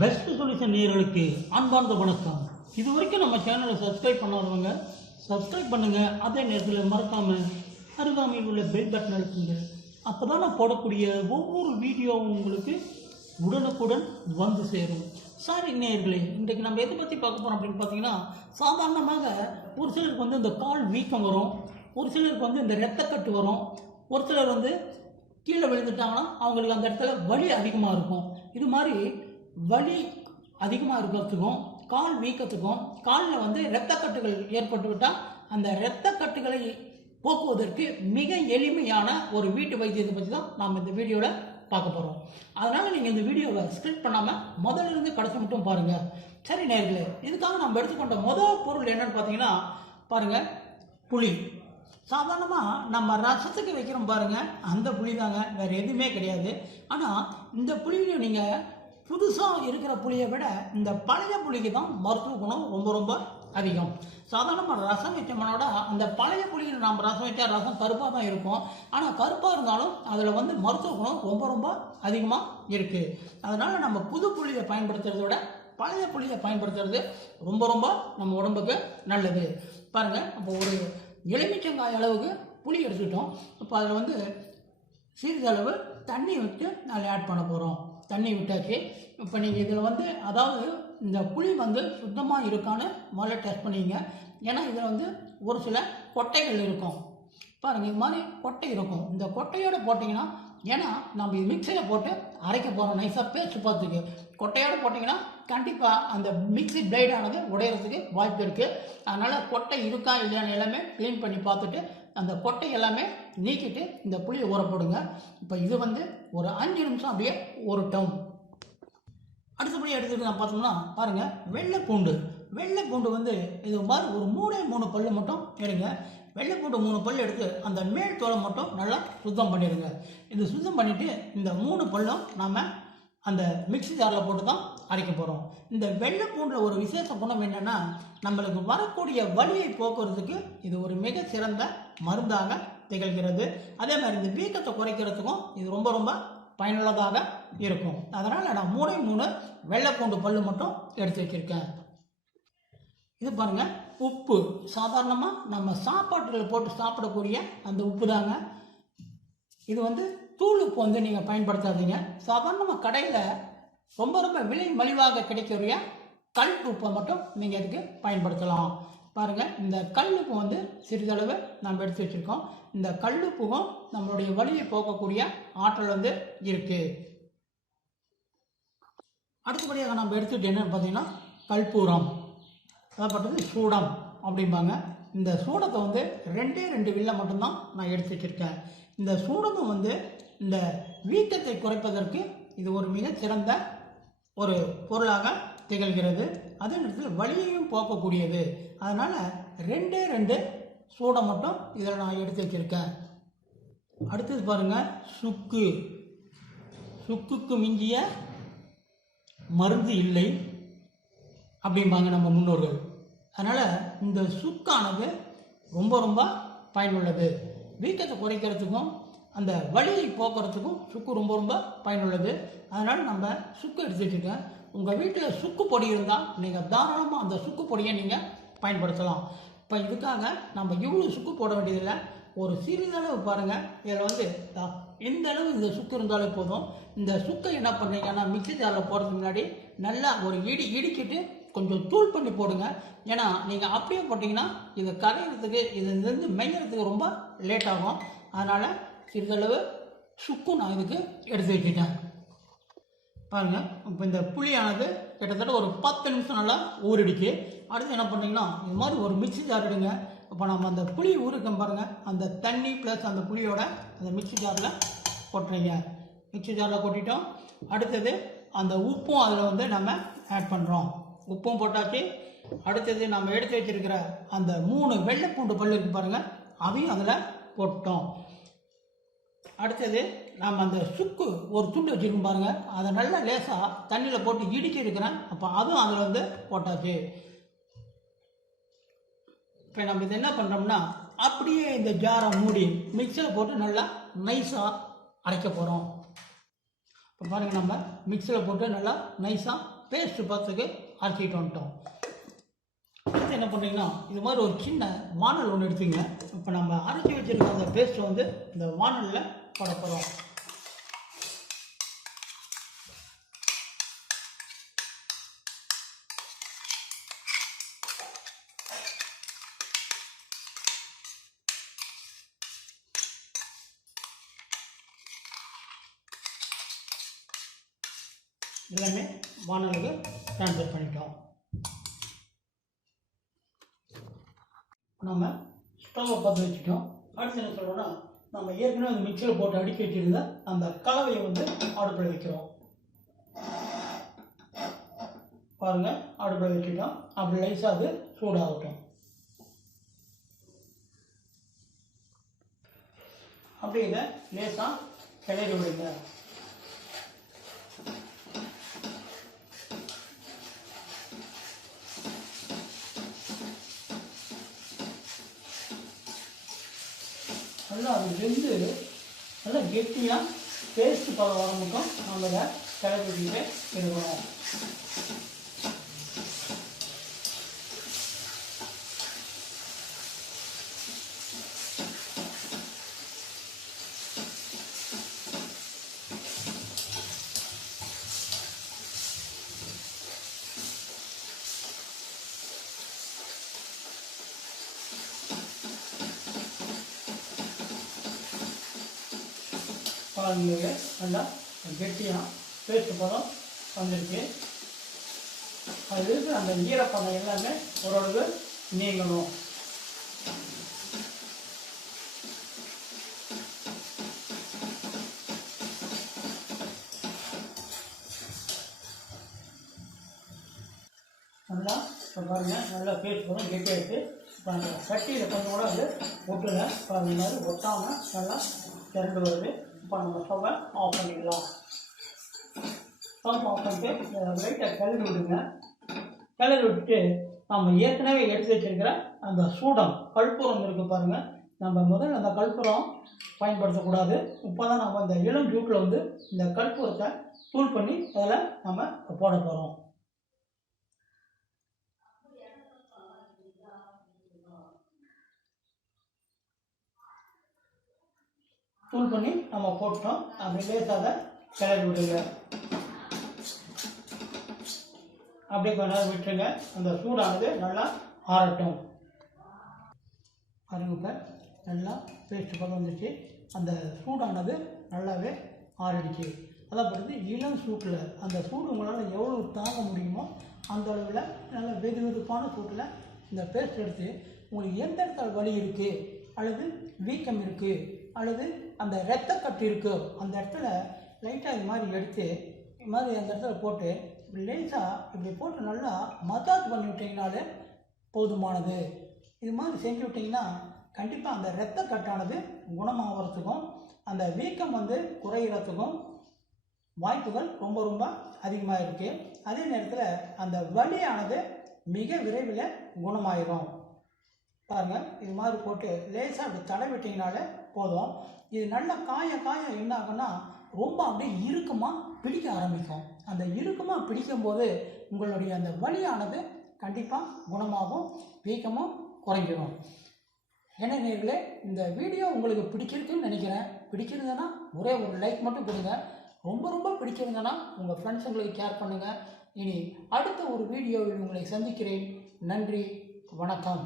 Best solution நேர்களுக்கு அன்பார்ந்த வணக்கம். இது வரைக்கும் நம்ம சேனலை சப்ஸ்கிரைப் பண்ணாதவங்க சப்ஸ்கிரைப் பண்ணுங்கள் அதே நேரத்தில் மறக்காமல் அருகாமையில் உள்ள பெல் பட்டன் அழுத்துங்க. அப்போ தான் நான் போடக்கூடிய ஒவ்வொரு வீடியோவும் உங்களுக்கு உடனுக்குடன் வந்து சேரும். சாரி நேயர்களே இன்றைக்கு நம்ம எதை பற்றி பார்க்க போகிறோம் அப்படின்னு பார்த்தீங்கன்னா சாதாரணமாக ஒரு சிலருக்கு வந்து இந்த கால் வீக்கம் வரும். ஒரு சிலருக்கு வந்து இந்த ரத்தக்கட்டு வரும். ஒரு சிலர் வந்து கீழே விழுந்துட்டாங்கன்னா அவங்களுக்கு அந்த இடத்துல வலி அதிகமாக இருக்கும். இது மாதிரி வலி அதிகமாக இருக்கிறதுக்கும் கால் வீக்கத்துக்கும் காலில் வந்து இரத்தக்கட்டுகள் ஏற்பட்டு விட்டால் அந்த இரத்தக்கட்டுகளை போக்குவதற்கு மிக எளிமையான ஒரு வீட்டு வைத்தியத்தை பற்றி தான் நாம் இந்த வீடியோவில் பார்க்க போகிறோம் அதனால் நீங்கள் இந்த வீடியோவை ஸ்கிரிப்ட் பண்ணாமல் முதல்ல இருந்து கடைசி மட்டும் பாருங்கள் சரி நேர்களே இதுக்காக நம்ம எடுத்துக்கொண்ட முதல் பொருள் என்னன்னு பார்த்தீங்கன்னா பாருங்கள் புளி. சாதாரணமாக நம்ம ரசத்துக்கு வைக்கிறோம் பாருங்கள் அந்த புளி தாங்க வேறு எதுவுமே கிடையாது. ஆனால் இந்த புளியை நீங்கள் புதுசாக இருக்கிற புளியை விட இந்த பழைய புளிக்கு தான் மருத்துவ குணம் ரொம்ப ரொம்ப அதிகம். சாதாரணமாக ரசம் வச்சோம்னோட அந்த பழைய புளியில் நம்ம ரசம் வச்சா ரசம் கருப்பாக தான் இருக்கும். ஆனால் கருப்பாக இருந்தாலும் அதில் வந்து மருத்துவ குணம் ரொம்ப ரொம்ப அதிகமாக இருக்குது அதனால் நம்ம புது புளியை பயன்படுத்துறதை விட பழைய புளியை பயன்படுத்துறது ரொம்ப ரொம்ப நம்ம உடம்புக்கு நல்லது. பாருங்கள் அப்போ ஒரு எலுமிச்சங்காய் அளவுக்கு புளி எடுத்துக்கிட்டோம். இப்போ அதில் வந்து சிறிதளவு தண்ணி விட்டு அதில் ஆட் பண்ண போகிறோம் தண்ணி விட்டாச்சு. இப்போ நீங்கள் இதில் வந்து அதாவது இந்த புளி வந்து சுத்தமாக இருக்கான்னு முதல்ல டெஸ்ட் பண்ணிங்க ஏன்னா இதில் வந்து ஒரு சில கொட்டைகள் இருக்கும். பாருங்கள் இது மாதிரி கொட்டை இருக்கும். இந்த கொட்டையோடு போட்டிங்கன்னா ஏன்னா நம்ம இது மிக்சியில் போட்டு அரைக்க போகிறோம் நைஸாக பேஸ்ட் பார்த்துக்கு. கொட்டையோடு போட்டிங்கன்னா கண்டிப்பாக அந்த மிக்சி பிளேடானது உடையிறதுக்கு வாய்ப்பு இருக்குது அதனால் கொட்டை இருக்கா இல்லையான்னு எல்லாமே க்ளீன் பண்ணி பார்த்துட்டு அந்த கொட்டை எல்லாமே நீக்கிட்டு இந்த புளியை ஊற போடுங்க. இப்போ இது வந்து ஒரு அஞ்சு நிமிஷம் அப்படியே ஊறட்டும். அடுத்தபடி எடுத்துக்கிட்டு நான் பார்த்தோம்னா பாருங்கள் வெள்ளை பூண்டு. வெள்ளை பூண்டு வந்து இது மாதிரி ஒரு மூணே மூணு பல்லு மட்டும் எடுங்க. வெள்ளை பூண்டு மூணு பல் எடுத்து அந்த மேல் தோலை மட்டும் நல்லா சுத்தம் பண்ணிடுங்க. இது சுத்தம் பண்ணிவிட்டு இந்த மூணு பல்லும் நாம் அந்த மிக்சி ஜாரில் போட்டு தான் அரைக்க போகிறோம் இந்த வெள்ளை பூண்டில் ஒரு விசேஷ குணம் என்னென்னா நம்மளுக்கு வரக்கூடிய வலியை போக்குறதுக்கு இது ஒரு மிக சிறந்த மருந்தாக திகழ்கிறது. அதே மாதிரி இந்த வீக்கத்தை குறைக்கிறதுக்கும் இது ரொம்ப ரொம்ப பயனுள்ளதாக இருக்கும். அதனால் நான் மூணு மூணு வெள்ளைப்பூண்டு பல்லு மட்டும் எடுத்து வச்சுருக்கேன். இது பாருங்கள் உப்பு. சாதாரணமாக நம்ம சாப்பாட்டில் போட்டு சாப்பிடக்கூடிய அந்த உப்பு தாங்க இது வந்து தூள் உப்பு வந்து நீங்கள் பயன்படுத்தாதீங்க. சாதாரணமாக கடையில் ரொம்ப ரொம்ப விலை மலிவாக கிடைக்கக்கூடிய கல் உப்பை மட்டும் நீங்கள் இதுக்கு பயன்படுத்தலாம். பாருங்கள் இந்த கல் உப்பு வந்து சிறிதளவு நம்ம எடுத்து வச்சுருக்கோம். இந்த கல் உப்புவும் நம்மளுடைய வலியை போக்கக்கூடிய ஆற்றல் வந்து இருக்குது அடுத்தபடியாக நம்ம எடுத்துகிட்டு என்னென்னு பார்த்தீங்கன்னா கற்பூரம் அதைப்பட்டது சூடம் அப்படிம்பாங்க. இந்த சூடத்தை வந்து ரெண்டே ரெண்டு வில்லை மட்டும்தான் நான் எடுத்து வச்சுருக்கேன். இந்த சூடமும் வந்து இந்த வீக்கத்தை குறைப்பதற்கு இது ஒரு மிகச் சிறந்த ஒரு பொருளாக திகழ்கிறது. அதே நேரத்தில் வலியையும் போக்கக்கூடியது. அதனால் ரெண்டே ரெண்டு சூடம் மட்டும் இதில் நான் எடுத்து வச்சுருக்கேன். அடுத்தது பாருங்கள் சுக்கு. சுக்குக்கு மிஞ்சிய மருந்து இல்லை அப்படிம்பாங்க நம்ம முன்னோர்கள். அதனால் இந்த சுக்கானது ரொம்ப ரொம்ப பயனுள்ளது. வீக்கத்தை குறைக்கிறதுக்கும் அந்த வலியை போக்குறதுக்கும் சுக்கு ரொம்ப ரொம்ப பயனுள்ளது. அதனால் நம்ம சுக்கு எடுத்து உங்கள் வீட்டில் சுக்கு பொடி இருந்தால் நீங்கள் தாராளமாக அந்த சுக்கு பொடியை நீங்கள் பயன்படுத்தலாம். இப்போ இதுக்காக நம்ம இவ்வளோ சுக்கு போட வேண்டியதில்லை. ஒரு சிறிதளவு பாருங்கள் இதில் வந்து தா அளவு இந்த சுக்கு இருந்தாலே போதும். இந்த சுக்கை என்ன பண்ணுறீங்கன்னா மிக்சி ஜாரில் போடுறதுக்கு முன்னாடி நல்லா ஒரு இடி இடிக்கிட்டு கொஞ்சம் தூள் பண்ணி போடுங்க. ஏன்னா நீங்கள் அப்படியே போட்டிங்கன்னா இது கரையிறதுக்கு இதுலேருந்து மெய்யறதுக்கு ரொம்ப லேட் ஆகும். அதனால் சிறிதளவு சுக்கும் நான் இதுக்கு எடுத்து வச்சுட்டேன். பாருங்கள் இப்போ இந்த புளியானது கிட்டத்தட்ட ஒரு பத்து நிமிஷம் நல்லா ஊறிடுச்சு. அடுத்து என்ன பண்ணிங்கன்னா இது மாதிரி ஒரு மிக்ஸி ஜார் எடுங்க. இப்போ நம்ம அந்த புளி ஊறுக்கம் பாருங்கள் அந்த தண்ணி ப்ளஸ் அந்த புளியோட அந்த மிக்ஸி ஜாரில் கொட்டுறீங்க. மிக்ஸி ஜாரில் கொட்டிட்டோம். அடுத்தது அந்த உப்பும் அதில் வந்து நம்ம ஆட் பண்ணுறோம் உப்பும் போட்டாச்சு. அடுத்தது நம்ம எடுத்து வச்சிருக்கிற அந்த மூணு வெள்ளைப்பூண்டு பல் இருக்கு பாருங்கள் அதையும் அதில் போட்டோம். அடுத்தது நாம் அந்த சுக்கு ஒரு துண்டு வச்சுருக்கோம் பாருங்கள் அதை நல்லா லேசாக தண்ணியில் போட்டு இடிச்சு இருக்கிறேன் அப்போ அதுவும் அதில் வந்து போட்டாச்சு. இப்போ நம்ம இது என்ன பண்ணுறோம்னா அப்படியே இந்த ஜாரை மூடி மிக்சியில் போட்டு நல்லா நைஸாக அரைக்க போகிறோம் இப்போ பாருங்கள் நம்ம மிக்சியில் போட்டு நல்லா நைஸாக பேஸ்ட்டு பார்த்துக்கு அரைச்சிட்டு வந்துட்டோம் அடுத்து என்ன பண்ணுறீங்கன்னா இது மாதிரி ஒரு சின்ன வானல் ஒன்று எடுத்துங்க. இப்போ நம்ம அரைச்சி வச்சுருக்க அந்த பேஸ்ட்டை வந்து இந்த வானலில் போட போகிறோம் எல்லாமே வானலுக்கு ட்ரான்ஸ்ஃபர் பண்ணிட்டோம். நம்ம ஸ்டவ்வை பற்ற வச்சுட்டோம். அடுத்து என்ன சொல்கிறோன்னா நம்ம ஏற்கனவே அந்த மிக்சியில் போட்டு அடுக்கி வச்சுருந்த அந்த கலவையை வந்து அடுப்பில் வைக்கிறோம். பாருங்கள் அடுப்பில் வச்சுட்டோம் அப்படி லைஸாக அது சூடாகட்டும். அப்படி இதை லேசாக கிளறி விடுங்க. நல்லா அது வெந்து நல்லா கெட்டியாக டேஸ்ட் பழம் வர மட்டும் நம்ம இதை கிளப்பிக்கிட்டே இருக்கணும் பாருங்க. நல்லா கெட்டியாக பேஸ்ட் பதம் வந்துருக்கு. அதுக்கு அந்த ஈரப்பதம் எல்லாமே ஓரளவு நீங்கணும். நல்லா இப்போ பாருங்கள் நல்லா பேஸ்ட் பதம் கெட்டியாகிட்டு இப்போ அந்த சட்டியில் கொஞ்சம் கூட அது ஒட்டலை இப்போ அந்த மாதிரி ஒட்டாமல் நல்லா திரண்டு வருது. இப்போ நம்ம ஸ்டவ்வை ஆஃப் பண்ணிக்கலாம் ஸ்டவ் ஆஃப் பண்ணிட்டு லைட்டை கிளறி விடுங்க. கிளறி விட்டுட்டு நம்ம ஏற்கனவே எடுத்து வச்சிருக்கிற அந்த சூடம் கற்பூரம் இருக்குது பாருங்கள் நம்ம முதல்ல அந்த கற்பூரம் பயன்படுத்தக்கூடாது. இப்போ தான் நம்ம இந்த இளம் ஜூட்டில் வந்து இந்த கற்பூரத்தை தூள் பண்ணி அதில் நம்ம போட போகிறோம் தூள் பண்ணி நம்ம போட்டோம். அப்படி லேசாக கிளறி விடுங்க. அப்படியே கொஞ்ச நேரம் விட்டுருங்க. அந்த சூடானது நல்லா ஆறட்டும். பாருங்க இப்போ நல்லா பேஸ்ட் பக்கம் வந்துச்சு. அந்த சூடானது நல்லாவே ஆறிடுச்சு. அதான் பொறுத்து இளம் சூட்டில் அந்த சூடு உங்களால் எவ்வளோ தாங்க முடியுமோ அந்த அளவில் நல்லா வெது வெதுப்பான சூட்டில் இந்த பேஸ்ட் எடுத்து உங்களுக்கு எந்த இடத்துல வலி இருக்குது அல்லது வீக்கம் இருக்குது அல்லது அந்த ரத்த கட்டு இருக்குது அந்த இடத்துல லைட்டாக இது மாதிரி எடுத்து இது மாதிரி அந்த இடத்துல போட்டு லேசாக இப்படி போட்டு நல்லா மசாஜ் பண்ணி விட்டிங்கனாலே போதுமானது. இது மாதிரி செஞ்சு விட்டிங்கன்னா கண்டிப்பாக அந்த இரத்தக்கட்டானது குணமாகறதுக்கும் அந்த வீக்கம் வந்து குறையிறதுக்கும் வாய்ப்புகள் ரொம்ப ரொம்ப அதிகமாக இருக்குது அதே நேரத்தில் அந்த வலியானது மிக விரைவில் குணமாயிரும். பாருங்கள் இது மாதிரி போட்டு லேசாக அப்படி தடவிட்டிங்கனாலே போதும். இது நல்லா காய காய என்ன ஆகும்னா ரொம்ப அப்படியே இறுக்கமாக பிடிக்க ஆரம்பிக்கும். அந்த இறுக்கமாக பிடிக்கும்போது உங்களுடைய அந்த வலியானது கண்டிப்பாக குணமாகும் வீக்கமும் குறைஞ்சிடும் என்ன நேர்களே இந்த வீடியோ உங்களுக்கு பிடிச்சிருக்குன்னு நினைக்கிறேன். பிடிச்சிருந்தேன்னா ஒரே ஒரு லைக் மட்டும் கொடுங்க. ரொம்ப ரொம்ப பிடிச்சிருந்தேன்னா உங்கள் ஃப்ரெண்ட்ஸுங்களுக்கு கேர் பண்ணுங்கள் இனி அடுத்த ஒரு வீடியோவில் உங்களை சந்திக்கிறேன். நன்றி வணக்கம்.